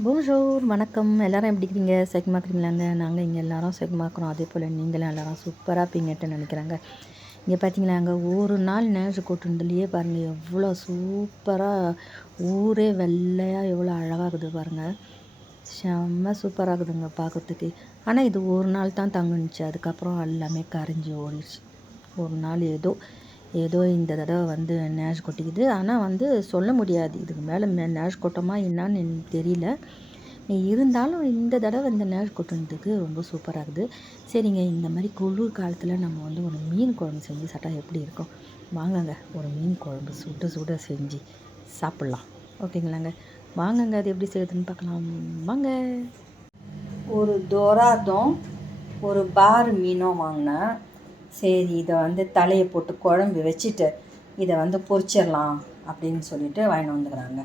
போன்ஜோர் வணக்கம். எல்லோரும் எப்படி இருக்கிறீங்க? சுகமாக இருக்கிறீங்களாங்க? நாங்கள் இங்கே எல்லோரும் சுகமாக இருக்கிறோம். அதே போல் நீங்களும் எல்லோரும் சூப்பராக இருப்பீங்கன்ட்டு நினைக்கிறாங்க. இங்கே பார்த்தீங்களாங்க, ஒரு நாள் நேற்று கொட்டுனதுலேயே பாருங்கள் எவ்வளோ சூப்பராக ஊரே வெள்ளையாக எவ்வளோ அழகாகுது பாருங்கள். செம்ம சூப்பராக இருக்குதுங்க பார்க்குறதுக்கு. ஆனால் இது ஒரு நாள் தான் தங்குனுச்சு, அதுக்கப்புறம் எல்லாமே கரைஞ்சி ஓடிடுச்சு. ஒரு நாள் ஏதோ இந்த தடவை வந்து நேஷ் கொட்டிக்குது. ஆனால் வந்து சொல்ல முடியாது, இதுக்கு மேலே நேஷ் கொட்டமா என்னான்னு எனக்கு தெரியல. இருந்தாலும் இந்த தடவை இந்த நேஷ் கொட்டுனதுக்கு ரொம்ப சூப்பராக இருக்குது. சரிங்க, இந்த மாதிரி குளிர் காலத்தில் நம்ம வந்து ஒரு மீன் குழம்பு செஞ்சு சாப்பிட்டா எப்படி இருக்கும்? வாங்கங்க, ஒரு மீன் குழம்பு சுட செஞ்சு சாப்பிட்லாம். ஓகேங்களாங்க, வாங்கங்க, அது எப்படி செய்யுதுன்னு பார்க்கலாம். வாங்க. ஒரு தோராதும் ஒரு பார் மீனும் வாங்கினேன். சரி, இதை வந்து தலையை போட்டு குழம்பு வச்சுட்டு இதை வந்து பொரிச்சிடலாம் அப்படின்னு சொல்லிட்டு வாங்கிட்டு வந்துக்கிறாங்க.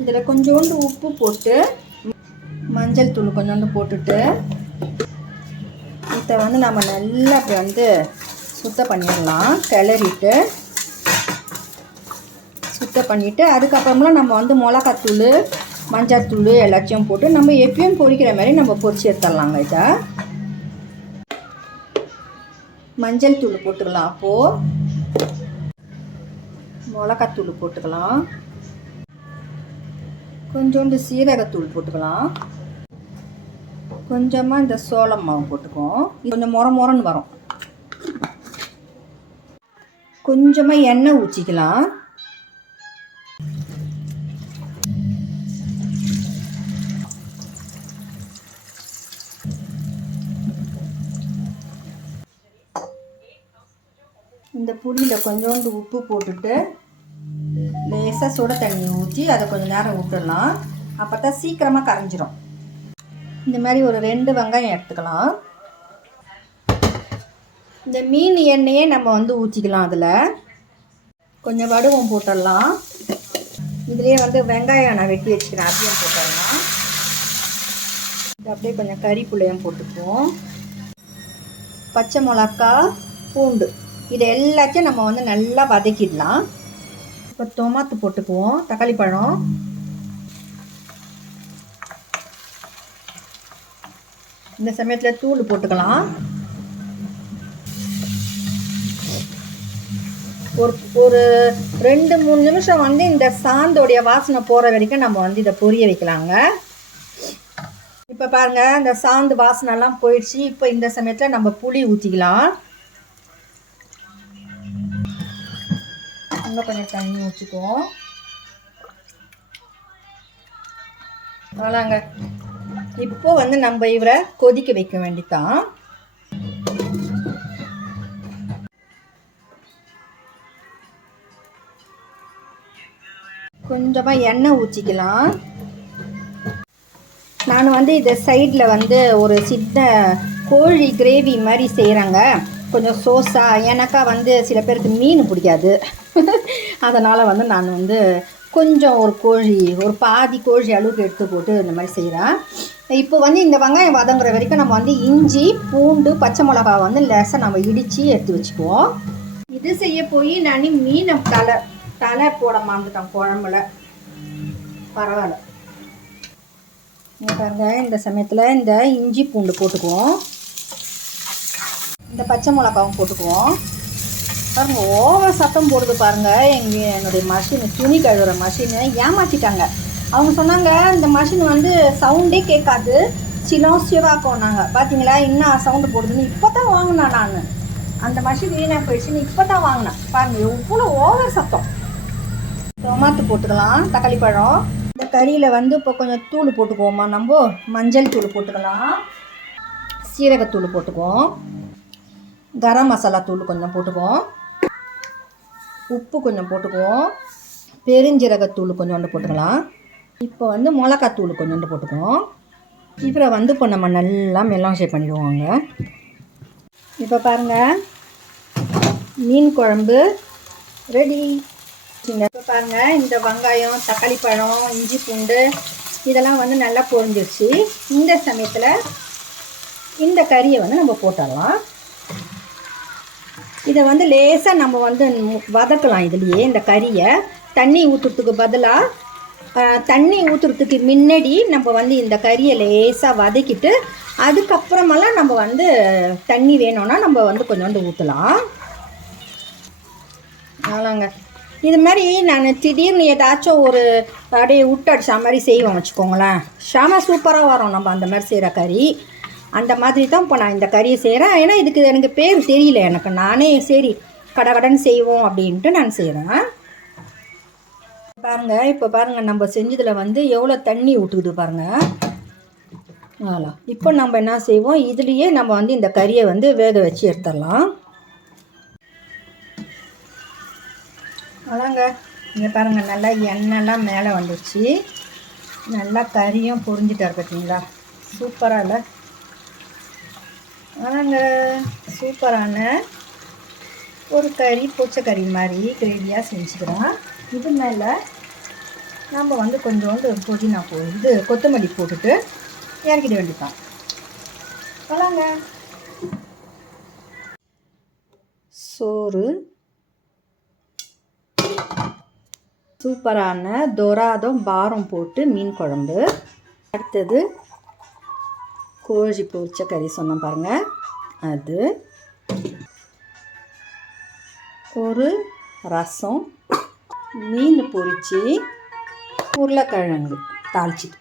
இதில் கொஞ்சோண்டு உப்பு போட்டு மஞ்சள் தூள் கொஞ்சோண்டு போட்டுட்டு இதை வந்து நம்ம நல்லா அப்படி வந்து சுத்தம் பண்ணிடலாம். கிளறிட்டு சுத்தம் பண்ணிவிட்டு அதுக்கப்புறமெலாம் நம்ம வந்து மிளகாத்தூள் மஞ்சள் எல்லாத்தையும் போட்டு நம்ம எப்பயும் பொரிக்கிற மாதிரி நம்ம பொரிச்சு எடுத்துடலாங்க. இதை மஞ்சள் தூள் போட்டுக்கலாம், அப்போது மிளகாத்தூள் போட்டுக்கலாம், கொஞ்சோண்டு சீரகத்தூள் போட்டுக்கலாம், கொஞ்சமாக இந்த சோளம் மாவு போட்டுக்குவோம். இது கொஞ்சம் மொரன்னு வரும். கொஞ்சமாக எண்ணெய் ஊற்றிக்கலாம். இந்த புளியில் கொஞ்சோண்டு உப்பு போட்டுட்டு லேசாக சுட தண்ணி ஊற்றி அதை கொஞ்சம் நேரம் விட்டுடலாம். அப்போ தான் சீக்கிரமாக கரைஞ்சிரும். இந்த மாதிரி ஒரு 2 வெங்காயம் எடுத்துக்கலாம். இந்த மீன் எண்ணெயே நம்ம வந்து ஊற்றிக்கலாம். அதில் கொஞ்சம் வடுவம் போட்டுடலாம். இதுலேயே வந்து வெங்காயம் நான் வெட்டி வச்சுக்கிறேன், அதையும் போட்டுடலாம். இது அப்படியே கொஞ்சம் கறிப்புள்ளையும் போட்டுக்குவோம். பச்சை மிளகா, பூண்டு, இது எல்லாத்தையும் நம்ம வந்து நல்லா வதக்கிடலாம். இப்போ டொமாட்டோ போட்டுக்குவோம், தக்காளி பழம், இந்த சமயத்தில் தூள் போட்டுக்கலாம். ஒரு 2-3 நிமிஷம் வந்து இந்த சாந்தோடைய வாசனை போகிற வரைக்கும் நம்ம வந்து இதை பொரிய வைக்கலாங்க. இப்போ பாருங்கள், இந்த சாந்து வாசனைலாம் போயிடுச்சு. இப்போ இந்த சமயத்தில் நம்ம புளி ஊற்றிக்கலாம். அங்கே கொஞ்சம் தண்ணி ஊற்றிக்குவோம். அவ்வளோங்க. இப்போ வந்து நம்ம இவரை கொதிக்க வைக்க வேண்டித்தான். கொஞ்சமாக எண்ணெய் ஊற்றிக்கலாம். நான் வந்து இதை சைடில் வந்து ஒரு சின்ன கோழி கிரேவி மாதிரி செய்கிறாங்க, கொஞ்சம் சோஸா. எனக்கா வந்து சில பேருக்கு மீன் பிடிக்காது, அதனால் வந்து நான் வந்து கொஞ்சம் ஒரு பாதி கோழி அளவுக்கு எடுத்து போட்டு இந்த மாதிரி செய்கிறேன். இப்போ வந்து இந்த வெங்காயம் வதங்குற வரைக்கும் நம்ம வந்து இஞ்சி, பூண்டு, பச்சை மிளகா வந்து லேசாக நம்ம இடித்து எடுத்து வச்சுக்குவோம். இது செய்ய போய் நான் மீனை தலை போட மாந்துட்டேன் குழம்புல. பரவாயில்ல. பாருங்க, இந்த சமயத்தில் இந்த இஞ்சி பூண்டு போட்டுக்குவோம், இந்த பச்சை மிளகாவும் போட்டுக்குவோம். பாருங்கள், ஓவர் சத்தம் போடுது பாருங்கள். என்னுடைய மஷின், துணி கழுவுற மஷின் ஏமாற்றிட்டாங்க. அவங்க சொன்னாங்க இந்த மஷின் வந்து சவுண்டே கேட்காது, சிவாக்கோன்னாங்க. பார்த்தீங்களா இன்னும் சவுண்டு போடுதுன்னு. இப்போ தான் வாங்கினேன் நான், அந்த மஷின் வீணாக போயிடுச்சுன்னு இப்போ தான் வாங்கினேன். பாருங்கள் எவ்வளோ ஓவர் சத்தம். டொமாட்டோ போட்டுக்கலாம், தக்காளி பழம். இந்த கறியில் வந்து இப்போ கொஞ்சம் தூள் போட்டுக்குவோமா, நம்ம மஞ்சள் தூள் போட்டுக்கலாம், சீரகத்தூள் போட்டுக்குவோம், கரம் மசாலா தூள் கொஞ்சம் போட்டுக்குவோம், உப்பு கொஞ்சம் போட்டுக்குவோம், பெருஞ்சீரகத்தூள் கொஞ்சோண்டு போட்டுக்கலாம். இப்போ வந்து மிளகாத்தூள் கொஞ்சோண்டு போட்டுக்குவோம். இப்போ வந்து இப்போ நம்ம நல்லா மெலாஞ்சே பண்ணிடுவோங்க. இப்போ பாருங்கள், மீன் குழம்பு ரெடி. இப்போ பாருங்கள், இந்த வெங்காயம், தக்காளி பழம், இஞ்சி பூண்டு இதெல்லாம் வந்து நல்லா பொரிஞ்சிருச்சு. இந்த சமயத்தில் இந்த கறியை வந்து நம்ம போட்டுடலாம். இதை வந்து லேசாக நம்ம வந்து வதக்கலாம். இதுலேயே இந்த கறியை தண்ணி ஊற்றுறதுக்கு பதிலாக தண்ணி ஊற்றுறதுக்கு முன்னாடி நம்ம வந்து இந்த கறியை லேசாக வதக்கிட்டு அதுக்கப்புறமெல்லாம் நம்ம வந்து தண்ணி வேணும்னா நம்ம வந்து கொஞ்சோண்டு ஊற்றலாம். ஆனாங்க இது மாதிரி நான் திடீர்னு ஏதாச்சும் ஒரு அப்படியே விட்டடிச்சா மாதிரி செய்வோம் வச்சுக்கோங்களேன், செம சூப்பராக வரும். நம்ம அந்த மாதிரி செய்கிற கறி அந்த மாதிரி தான் இப்போ நான் இந்த கறியை செய்கிறேன். ஏன்னா இதுக்கு எனக்கு பேர் தெரியல எனக்கு. நானே சரி கடகடன்னு செய்வோம் அப்படின்ட்டு நான் செய்கிறேன். பாருங்கள், இப்போ பாருங்கள் நம்ம செஞ்சதில் வந்து எவ்வளோ தண்ணி விட்டுக்குது பாருங்கள். ஆளா இப்போ நம்ம என்ன செய்வோம், இதுலேயே நம்ம வந்து இந்த கறியை வந்து வேக வச்சு எடுத்துடலாம். அதாங்க இங்கே பாருங்கள், நல்லா எண்ணெய்லாம் மேலே வந்துடுச்சு. நல்லா கறியும் பொரிஞ்சிட்டார் பார்த்தீங்களா, சூப்பராக இல்லை? அதாங்க சூப்பரான ஒரு கறி, பூச்சக்கறி மாதிரி கிரேவியாக செஞ்சுக்கிறோம். இது மேலே நம்ம வந்து கொஞ்சோண்டு புதினா கொத்தமல்லி போட்டுட்டு இறக்கிட வேண்டியதான். அதாங்க சோறு, சூப்பரான தொராதம் பாரம் போட்டு மீன் குழம்பு. அடுத்தது கோழி பொரிச்ச கறி சொன்னோம் பாருங்கள், அது ஒரு ரசம், மீன் பொரிச்சு, உருளைக்கிழங்கு தாளிச்சிட்டு.